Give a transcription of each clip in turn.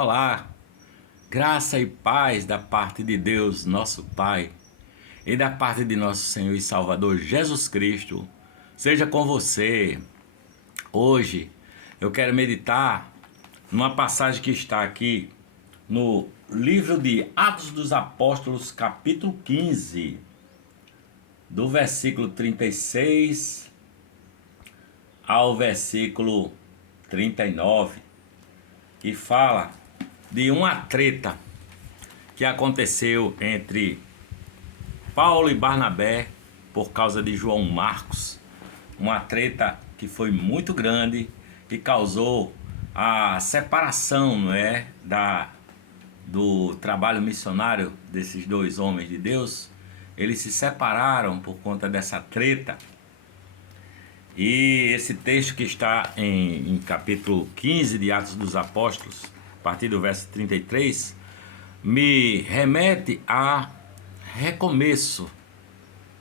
Olá, graça e paz da parte de Deus, nosso Pai, e da parte de nosso Senhor e Salvador Jesus Cristo, seja com você. Hoje eu quero meditar numa passagem que está aqui no livro de Atos dos Apóstolos, capítulo 15, do versículo 36 ao versículo 39, que fala de uma treta que aconteceu entre Paulo e Barnabé por causa de João Marcos. Uma treta que foi muito grande e causou a separação, não é, do trabalho missionário desses dois homens de Deus. Eles se separaram por conta dessa treta. E esse texto que está em capítulo 15 de Atos dos Apóstolos, a partir do verso 33, me remete a recomeço,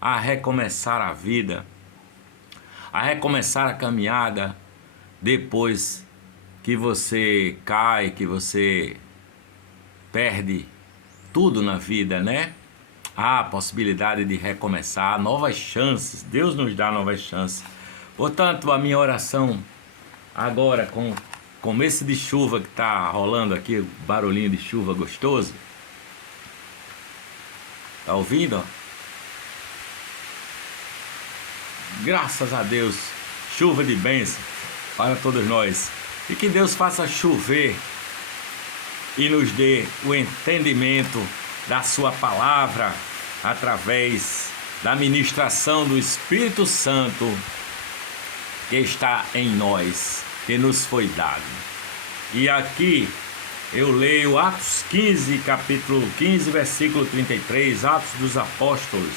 a recomeçar a vida, a recomeçar a caminhada depois que você cai, que você perde tudo na vida, né? Há a possibilidade de recomeçar, novas chances, Deus nos dá novas chances. Portanto, a minha oração agora, com começo de chuva que está rolando aqui, barulhinho de chuva gostoso. Tá ouvindo? Graças a Deus, chuva de bênção para todos nós. E que Deus faça chover e nos dê o entendimento da sua palavra através da ministração do Espírito Santo que está em nós, que nos foi dado. E aqui eu leio Atos 15, capítulo 15, versículo 33, Atos dos Apóstolos.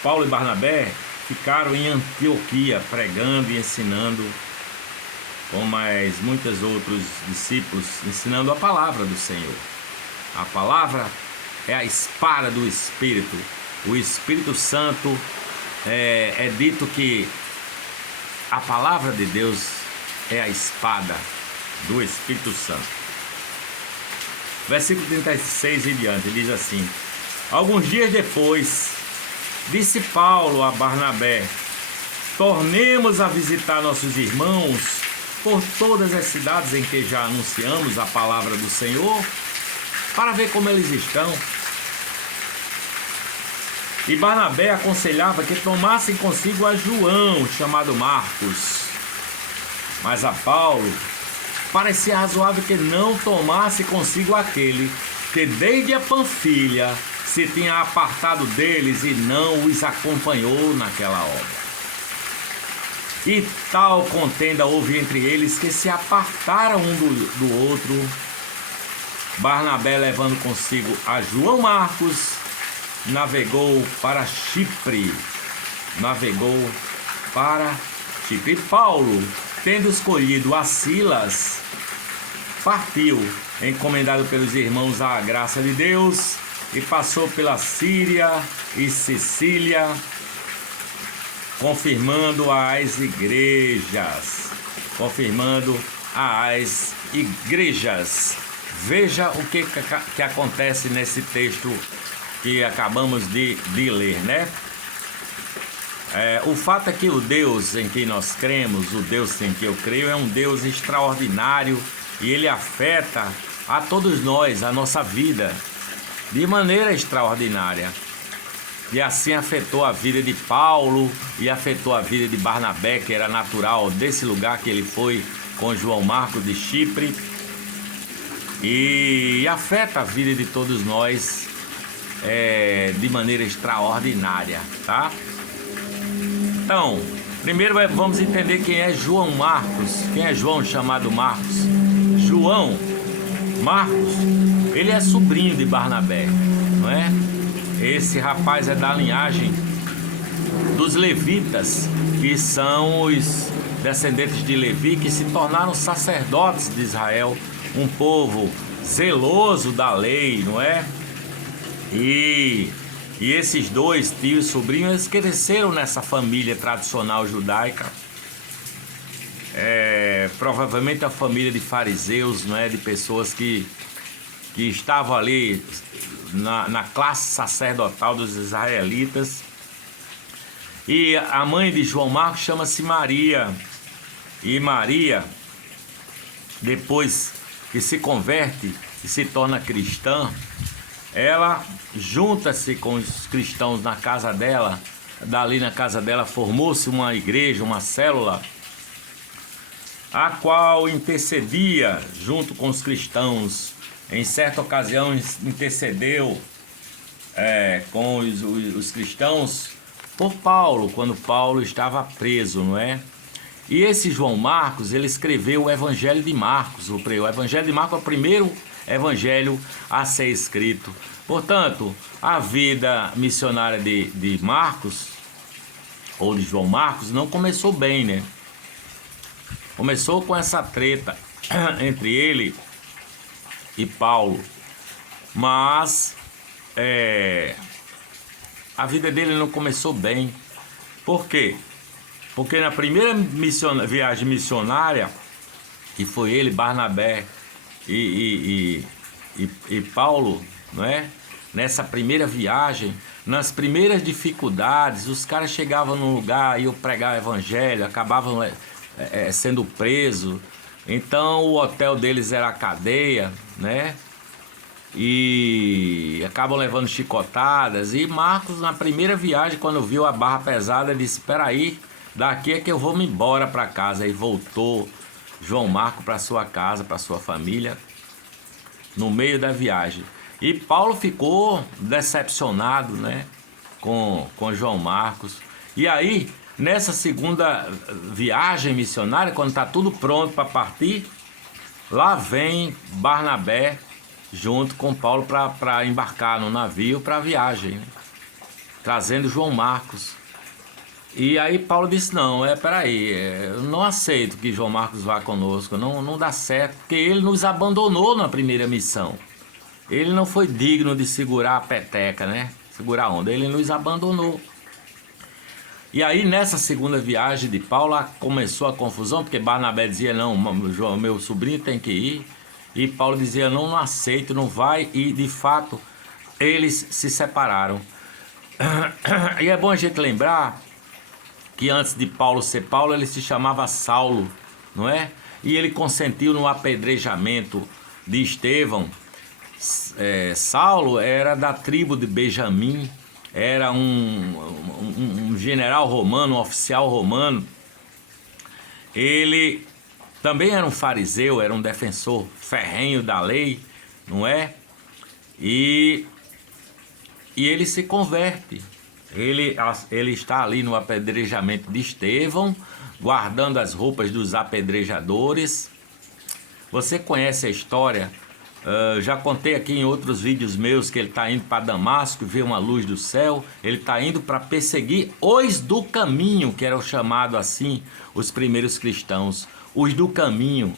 Paulo e Barnabé ficaram em Antioquia pregando e ensinando, com mais muitos outros discípulos, ensinando a palavra do Senhor. A palavra é a espada do Espírito. O Espírito Santo é dito que a palavra de Deus é a espada do Espírito Santo. Versículo 36 e diante, diz assim: alguns dias depois, disse Paulo a Barnabé: tornemos a visitar nossos irmãos por todas as cidades em que já anunciamos a palavra do Senhor, para ver como eles estão. E Barnabé aconselhava que tomassem consigo a João, chamado Marcos. Mas a Paulo parecia razoável que não tomasse consigo aquele que desde a Panfilha se tinha apartado deles e não os acompanhou naquela obra. E tal contenda houve entre eles que se apartaram um do outro. Barnabé, levando consigo a João Marcos, navegou para Chipre. E Paulo, tendo escolhido a Silas, partiu, encomendado pelos irmãos à graça de Deus, e passou pela Síria e Sicília, confirmando as igrejas. Veja o que acontece nesse texto que acabamos de ler, né? O fato é que o Deus em que nós cremos, o Deus em que eu creio, é um Deus extraordinário e ele afeta a todos nós, a nossa vida, de maneira extraordinária. E assim afetou a vida de Paulo e afetou a vida de Barnabé, que era natural desse lugar que ele foi com João Marcos de Chipre, e afeta a vida de todos nós de maneira extraordinária, tá? Então, primeiro vamos entender quem é João Marcos. Quem é João chamado Marcos? João Marcos, ele é sobrinho de Barnabé, não é? Esse rapaz é da linhagem dos levitas, que são os descendentes de Levi, que se tornaram sacerdotes de Israel, um povo zeloso da lei, não é? E esses dois tios e sobrinhos, eles cresceram nessa família tradicional judaica. provavelmente a família de fariseus, não é? De pessoas que estavam ali na classe sacerdotal dos israelitas. E a mãe de João Marcos chama-se Maria. E Maria, depois que se converte e se torna cristã, ela junta-se com os cristãos na casa dela. Dali na casa dela formou-se uma igreja, uma célula, a qual intercedia junto com os cristãos. Em certa ocasião intercedeu com os cristãos por Paulo, quando Paulo estava preso, não é? E esse João Marcos, ele escreveu o Evangelho de Marcos. O Evangelho de Marcos é o primeiro evangelho a ser escrito. Portanto, a vida missionária de Marcos, ou de João Marcos, não começou bem, né? Começou com essa treta entre ele e Paulo. Mas a vida dele não começou bem. Por quê? Porque na primeira viagem missionária, que foi ele, Barnabé e Paulo, não é? Nessa primeira viagem, nas primeiras dificuldades, os caras chegavam num lugar, iam pregar o evangelho, acabavam sendo presos. Então o hotel deles era a cadeia, né? E acabam levando chicotadas. E Marcos, na primeira viagem, quando viu a barra pesada, disse: espera aí, daqui é que eu vou me embora para casa. E voltou João Marcos para sua casa, para sua família, no meio da viagem. E Paulo ficou decepcionado, né, com João Marcos. E aí, nessa segunda viagem missionária, quando está tudo pronto para partir, lá vem Barnabé junto com Paulo para embarcar no navio para a viagem, né? Trazendo João Marcos. E aí Paulo disse: não, peraí, eu não aceito que João Marcos vá conosco, não dá certo, porque ele nos abandonou na primeira missão. Ele não foi digno de segurar a peteca, né? Segurar a onda, ele nos abandonou. E aí nessa segunda viagem de Paulo começou a confusão, porque Barnabé dizia: não, meu sobrinho tem que ir. E Paulo dizia: não aceito, não vai. E de fato eles se separaram. E é bom a gente lembrar que antes de Paulo ser Paulo, ele se chamava Saulo, não é? E ele consentiu no apedrejamento de Estevão. Saulo era da tribo de Benjamim, era um general romano, um oficial romano. Ele também era um fariseu, era um defensor ferrenho da lei, não é? E ele se converte. Ele está ali no apedrejamento de Estevão, guardando as roupas dos apedrejadores. Você conhece a história? Já contei aqui em outros vídeos meus que ele está indo para Damasco, vê uma luz do céu. Ele está indo para perseguir os do caminho, que eram chamados assim os primeiros cristãos, os do caminho.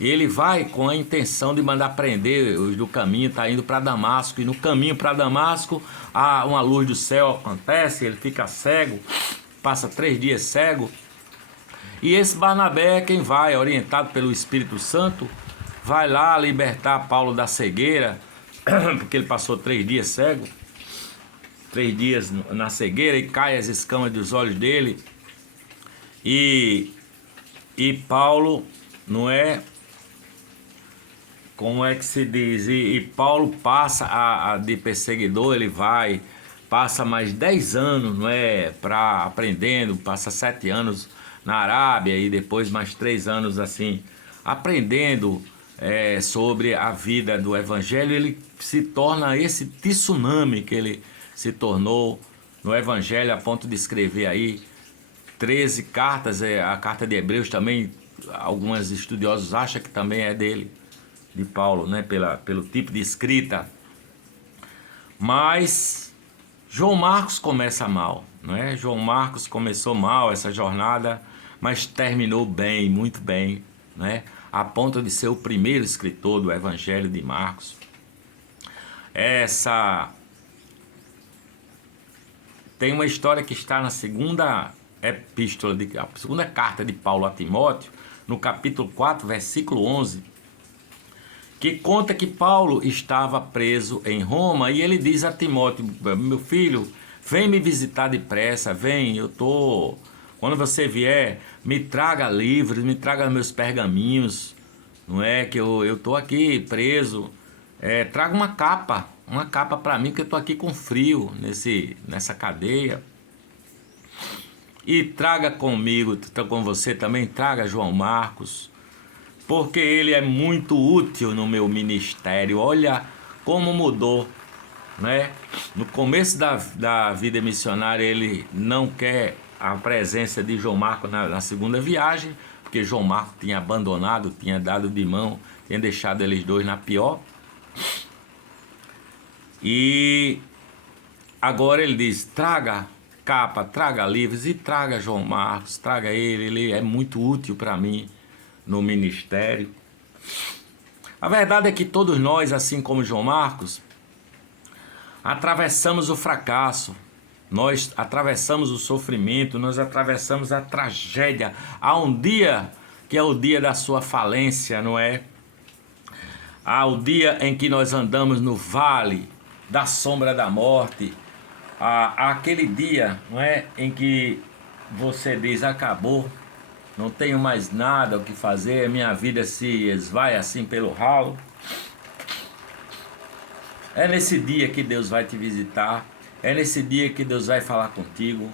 E ele vai com a intenção de mandar prender os do caminho, está indo para Damasco. E no caminho para Damasco, uma luz do céu acontece, ele fica cego, passa 3 dias cego. E esse Barnabé é quem vai, orientado pelo Espírito Santo, vai lá libertar Paulo da cegueira, porque ele passou 3 dias cego, 3 dias na cegueira, e cai as escamas dos olhos dele. E Paulo, não é? Como é que se diz? E Paulo passa de perseguidor, ele passa mais 10 anos, não é? Aprendendo, passa 7 anos na Arábia e depois mais 3 anos assim, aprendendo sobre a vida do Evangelho. Ele se torna esse tsunami que ele se tornou no Evangelho, a ponto de escrever aí 13 cartas, a carta de Hebreus também, alguns estudiosos acham que também é dele, de Paulo, né? Pelo tipo de escrita. Mas João Marcos começa mal, não é? João Marcos começou mal essa jornada, mas terminou bem, muito bem, né? A ponto de ser o primeiro escritor do Evangelho de Marcos. Tem uma história que está na segunda epístola, a segunda carta de Paulo a Timóteo, no capítulo 4, versículo 11, que conta que Paulo estava preso em Roma e ele diz a Timóteo: meu filho, vem me visitar depressa, vem, quando você vier, me traga livros, me traga meus pergaminhos, não é que eu estou aqui preso, traga uma capa para mim, que eu estou aqui com frio nessa cadeia. E traga comigo, com você também, traga João Marcos, porque ele é muito útil no meu ministério. Olha como mudou, né? No começo da vida missionária, ele não quer a presença de João Marcos na segunda viagem, porque João Marcos tinha abandonado, tinha dado de mão, tinha deixado eles dois na pior. E agora ele diz: traga capa, traga livros e traga João Marcos, traga ele é muito útil para mim no ministério. A verdade é que todos nós, assim como João Marcos, atravessamos o fracasso, nós atravessamos o sofrimento, nós atravessamos a tragédia. Há um dia que é o dia da sua falência, não é? Há o dia em que nós andamos no vale da sombra da morte. Há aquele dia, não é, em que você diz: acabou, não tenho mais nada o que fazer, minha vida se esvai assim pelo ralo. É nesse dia que Deus vai te visitar, é nesse dia que Deus vai falar contigo,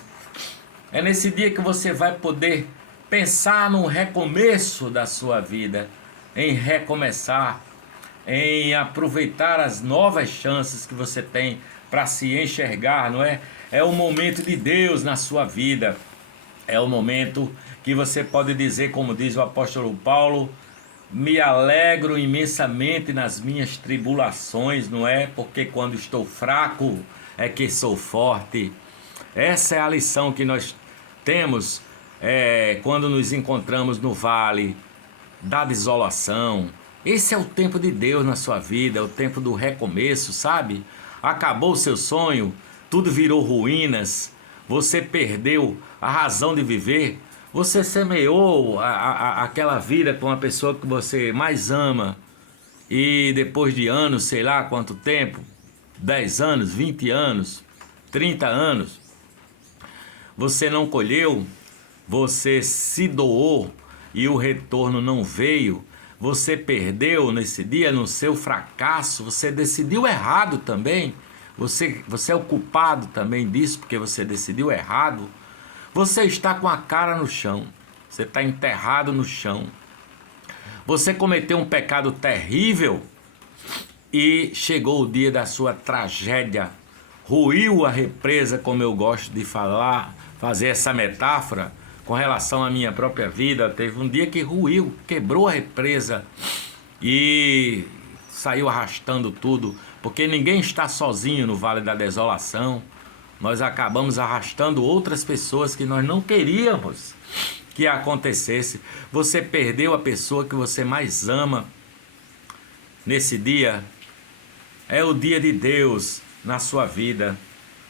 é nesse dia que você vai poder pensar no recomeço da sua vida, em recomeçar, em aproveitar as novas chances que você tem para se enxergar, não é? É o momento de Deus na sua vida, é o momento que você pode dizer, como diz o apóstolo Paulo: me alegro imensamente nas minhas tribulações, não é? Porque quando estou fraco é que sou forte. Essa é a lição que nós temos quando nos encontramos no vale da desolação. Esse é o tempo de Deus na sua vida, é o tempo do recomeço, sabe? Acabou o seu sonho, tudo virou ruínas, você perdeu a razão de viver, você semeou aquela vida com a pessoa que você mais ama e depois de anos, sei lá quanto tempo, 10 anos, 20 anos, 30 anos, você não colheu, você se doou e o retorno não veio, você perdeu nesse dia, no seu fracasso, você decidiu errado também, você é o culpado também disso, porque você decidiu errado. Você está com a cara no chão, você está enterrado no chão, você cometeu um pecado terrível e chegou o dia da sua tragédia, ruiu a represa, como eu gosto de fazer essa metáfora com relação à minha própria vida. Teve um dia que ruiu, quebrou a represa e saiu arrastando tudo, porque ninguém está sozinho no Vale da Desolação. Nós acabamos arrastando outras pessoas que nós não queríamos que acontecesse. Você perdeu a pessoa que você mais ama. Nesse dia, é o dia de Deus na sua vida.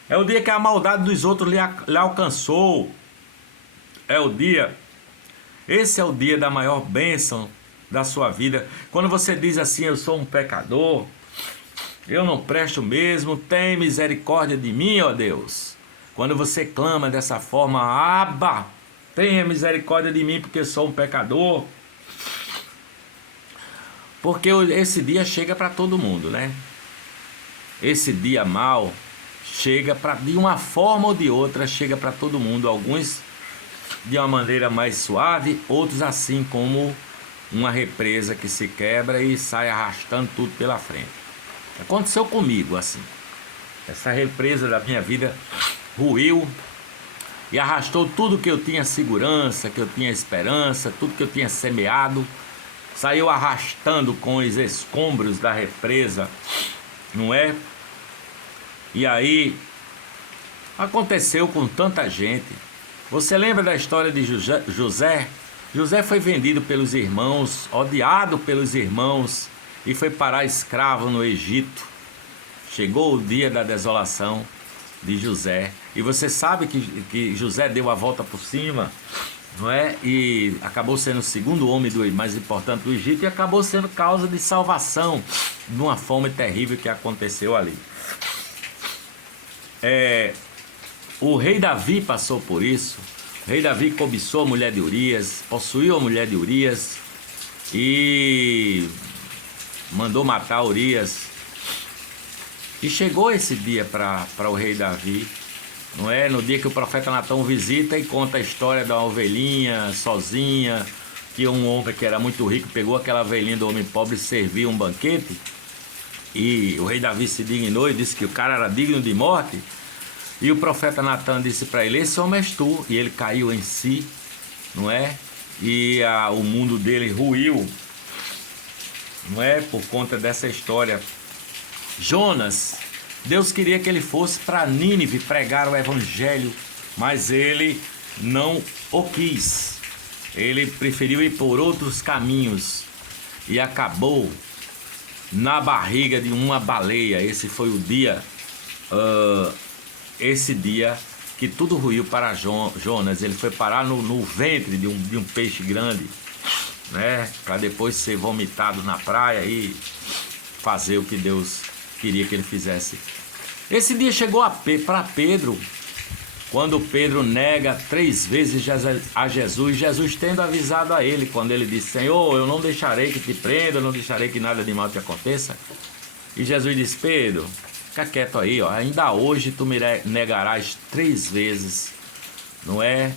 É o dia que a maldade dos outros lhe alcançou. Esse é o dia da maior bênção da sua vida. Quando você diz assim: eu sou um pecador, eu não presto mesmo, tem misericórdia de mim, ó Deus. Quando você clama dessa forma: Abba, tenha misericórdia de mim, porque sou um pecador. Porque esse dia chega para todo mundo, né? Esse dia mal chega de uma forma ou de outra, chega para todo mundo. Alguns de uma maneira mais suave, outros assim como uma represa que se quebra e sai arrastando tudo pela frente. Aconteceu comigo assim. Essa represa da minha vida ruiu e arrastou tudo que eu tinha segurança, que eu tinha esperança, tudo que eu tinha semeado, saiu arrastando com os escombros da represa, não é? E aí aconteceu com tanta gente. Você lembra da história de José? José foi vendido pelos irmãos, odiado pelos irmãos, e foi parar escravo no Egito. Chegou o dia da desolação de José. E você sabe que José deu a volta por cima, não é? E acabou sendo o segundo homem mais importante do Egito e acabou sendo causa de salvação de uma fome terrível que aconteceu ali. O rei Davi passou por isso. O rei Davi cobiçou a mulher de Urias, possuiu a mulher de Urias e mandou matar Urias. E chegou esse dia para o rei Davi, não é? No dia que o profeta Natã visita e conta a história da ovelhinha sozinha, que um homem que era muito rico pegou aquela ovelhinha do homem pobre e serviu um banquete. E o rei Davi se dignou e disse que o cara era digno de morte. E o profeta Natã disse para ele: esse homem és tu. E ele caiu em si, não é? E o mundo dele ruiu, não é? Por conta dessa história. Jonas, Deus queria que ele fosse para Nínive pregar o evangelho, mas ele não o quis. Ele preferiu ir por outros caminhos e acabou na barriga de uma baleia. Esse foi o dia, esse dia que tudo ruiu para Jonas. Ele foi parar no ventre de um peixe grande, né? Para depois ser vomitado na praia e fazer o que Deus queria que ele fizesse. Esse dia chegou para Pedro, quando Pedro nega 3 vezes a Jesus, Jesus tendo avisado a ele, quando ele disse: Senhor, eu não deixarei que te prenda, eu não deixarei que nada de mal te aconteça. E Jesus disse: Pedro, fica quieto aí, ó, ainda hoje tu me negarás 3 vezes, não é?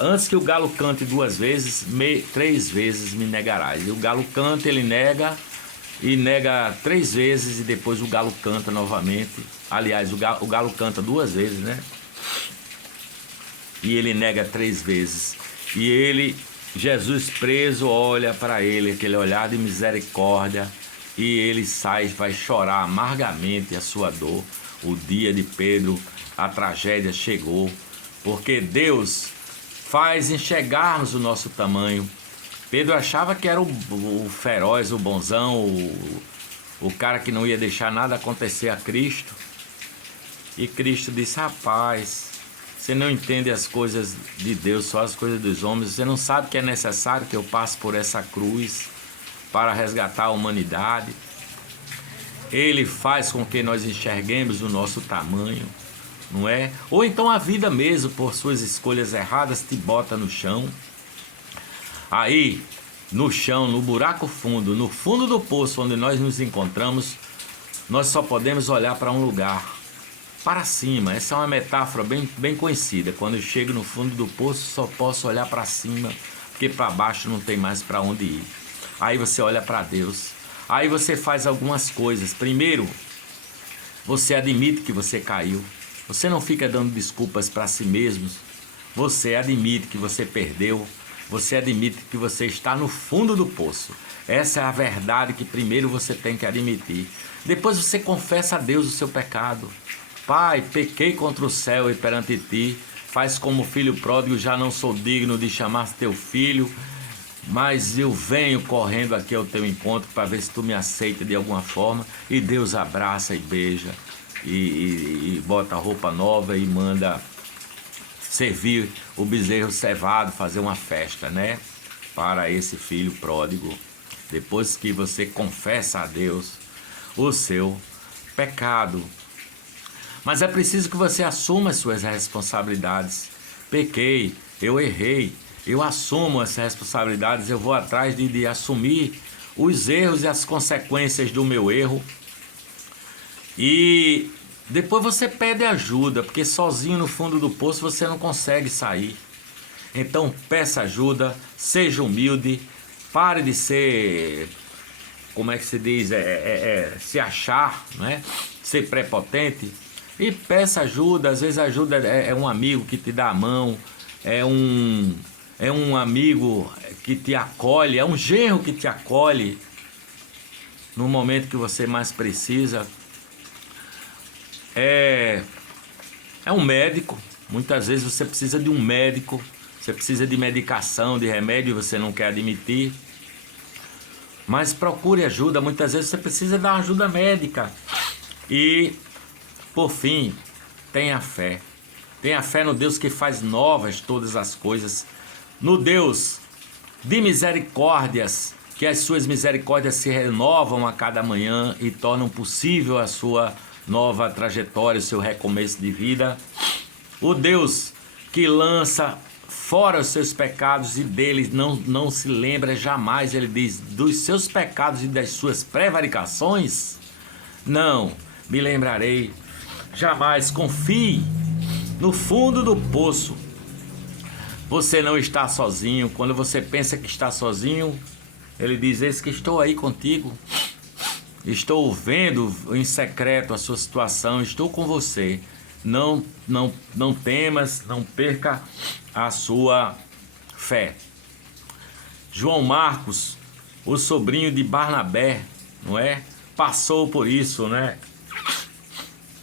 Antes que o galo cante 2 vezes, 3 vezes me negarás. E o galo canta, ele nega, e nega 3 vezes, e depois o galo canta novamente. Aliás, o galo canta 2 vezes, né? E ele nega 3 vezes. E ele, Jesus preso, olha para ele, aquele olhar de misericórdia, e ele sai, vai chorar amargamente a sua dor. O dia de Pedro, a tragédia chegou, porque Deus faz enxergarmos o nosso tamanho. Pedro achava que era o feroz, o bonzão, o cara que não ia deixar nada acontecer a Cristo. E Cristo disse: rapaz, você não entende as coisas de Deus, só as coisas dos homens. Você não sabe que é necessário que eu passe por essa cruz para resgatar a humanidade. Ele faz com que nós enxerguemos o nosso tamanho, não é? Ou então a vida mesmo, por suas escolhas erradas, te bota no chão. Aí, no chão, no buraco fundo, no fundo do poço onde nós nos encontramos, nós só podemos olhar para um lugar, para cima. Essa é uma metáfora bem conhecida. Quando eu chego no fundo do poço, só posso olhar para cima, porque para baixo não tem mais para onde ir. Aí você olha para Deus. Aí você faz algumas coisas. Primeiro, você admite que você caiu. Você não fica dando desculpas para si mesmo. Você admite que você perdeu. Você admite que você está no fundo do poço. Essa é a verdade que primeiro você tem que admitir. Depois você confessa a Deus o seu pecado. Pai, pequei contra o céu e perante ti. Faz como filho pródigo, já não sou digno de chamar teu filho, mas eu venho correndo aqui ao teu encontro para ver se tu me aceita de alguma forma. E Deus abraça e beija e bota roupa nova e manda servir o bezerro cevado, fazer uma festa, né? Para esse filho pródigo. Depois que você confessa a Deus o seu pecado. Mas é preciso que você assuma as suas responsabilidades. Pequei, eu errei, eu assumo essas responsabilidades, eu vou atrás de assumir os erros e as consequências do meu erro. E depois você pede ajuda, porque sozinho no fundo do poço você não consegue sair. Então peça ajuda, seja humilde, pare de ser, como é que se diz, se achar, né? Ser prepotente. E peça ajuda. Às vezes a ajuda é um amigo que te dá a mão, é um amigo que te acolhe, é um genro que te acolhe no momento que você mais precisa. É um médico. Muitas vezes você precisa de um médico, você precisa de medicação, de remédio, e você não quer admitir. Mas procure ajuda. Muitas vezes você precisa dar ajuda médica. E Por fim, tenha fé. Tenha fé no Deus que faz novas todas as coisas. No Deus de misericórdias, que as suas misericórdias se renovam a cada manhã e tornam possível a sua nova trajetória, o seu recomeço de vida. O Deus que lança fora os seus pecados e deles não se lembra jamais, ele diz, dos seus pecados e das suas prevaricações, não me lembrarei jamais. Confie no fundo do poço. Você não está sozinho. Quando você pensa que está sozinho, ele diz: eis que estou aí contigo. Estou vendo em secreto a sua situação, estou com você. Não temas, não perca a sua fé. João Marcos, o sobrinho de Barnabé, não é? Passou por isso, né?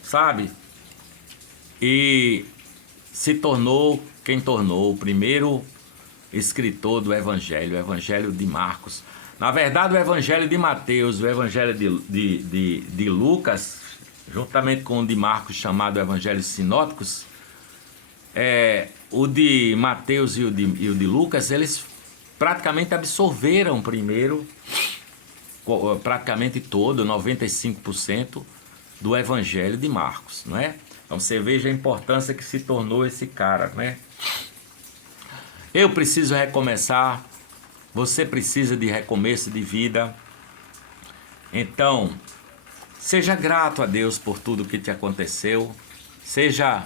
Sabe? E se tornou quem tornou o primeiro escritor do Evangelho, o Evangelho de Marcos. Na verdade, o Evangelho de Mateus, o Evangelho de Lucas, juntamente com o de Marcos, chamado Evangelhos Sinóticos, o de Mateus e o de Lucas, eles praticamente absorveram primeiro, praticamente todo, 95% do Evangelho de Marcos, não é? Então você veja a importância que se tornou esse cara, né? Eu preciso recomeçar, você precisa de recomeço de vida. Então, seja grato a Deus por tudo que te aconteceu. Seja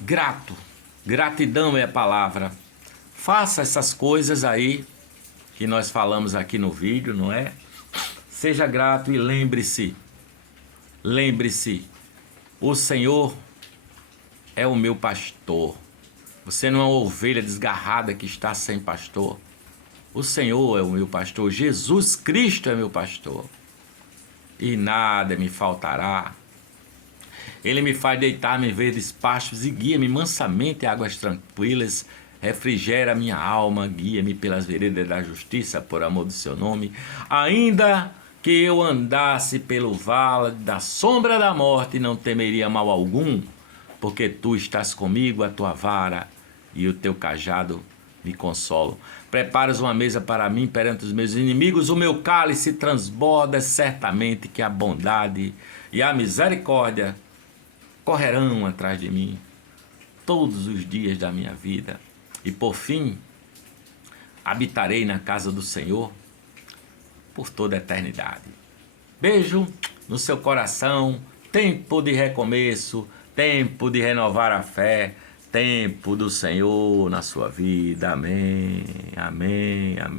grato. Gratidão é a palavra. Faça essas coisas aí que nós falamos aqui no vídeo, não é? Seja grato e lembre-se, o Senhor é o meu pastor. Você não é uma ovelha desgarrada que está sem pastor. O Senhor é o meu pastor, Jesus Cristo é meu pastor. E nada me faltará. Ele me faz deitar-me em verdes pastos e guia-me mansamente a águas tranquilas. Refrigera minha alma, guia-me pelas veredas da justiça, por amor do seu nome. Ainda que eu andasse pelo vale da sombra da morte, não temeria mal algum, porque tu estás comigo, a tua vara e o teu cajado me consolam. Preparas uma mesa para mim perante os meus inimigos, o meu cálice transborda, certamente que a bondade e a misericórdia correrão atrás de mim todos os dias da minha vida. E por fim, habitarei na casa do Senhor por toda a eternidade. Beijo no seu coração, tempo de recomeço, tempo de renovar a fé, tempo do Senhor na sua vida. Amém, amém, amém.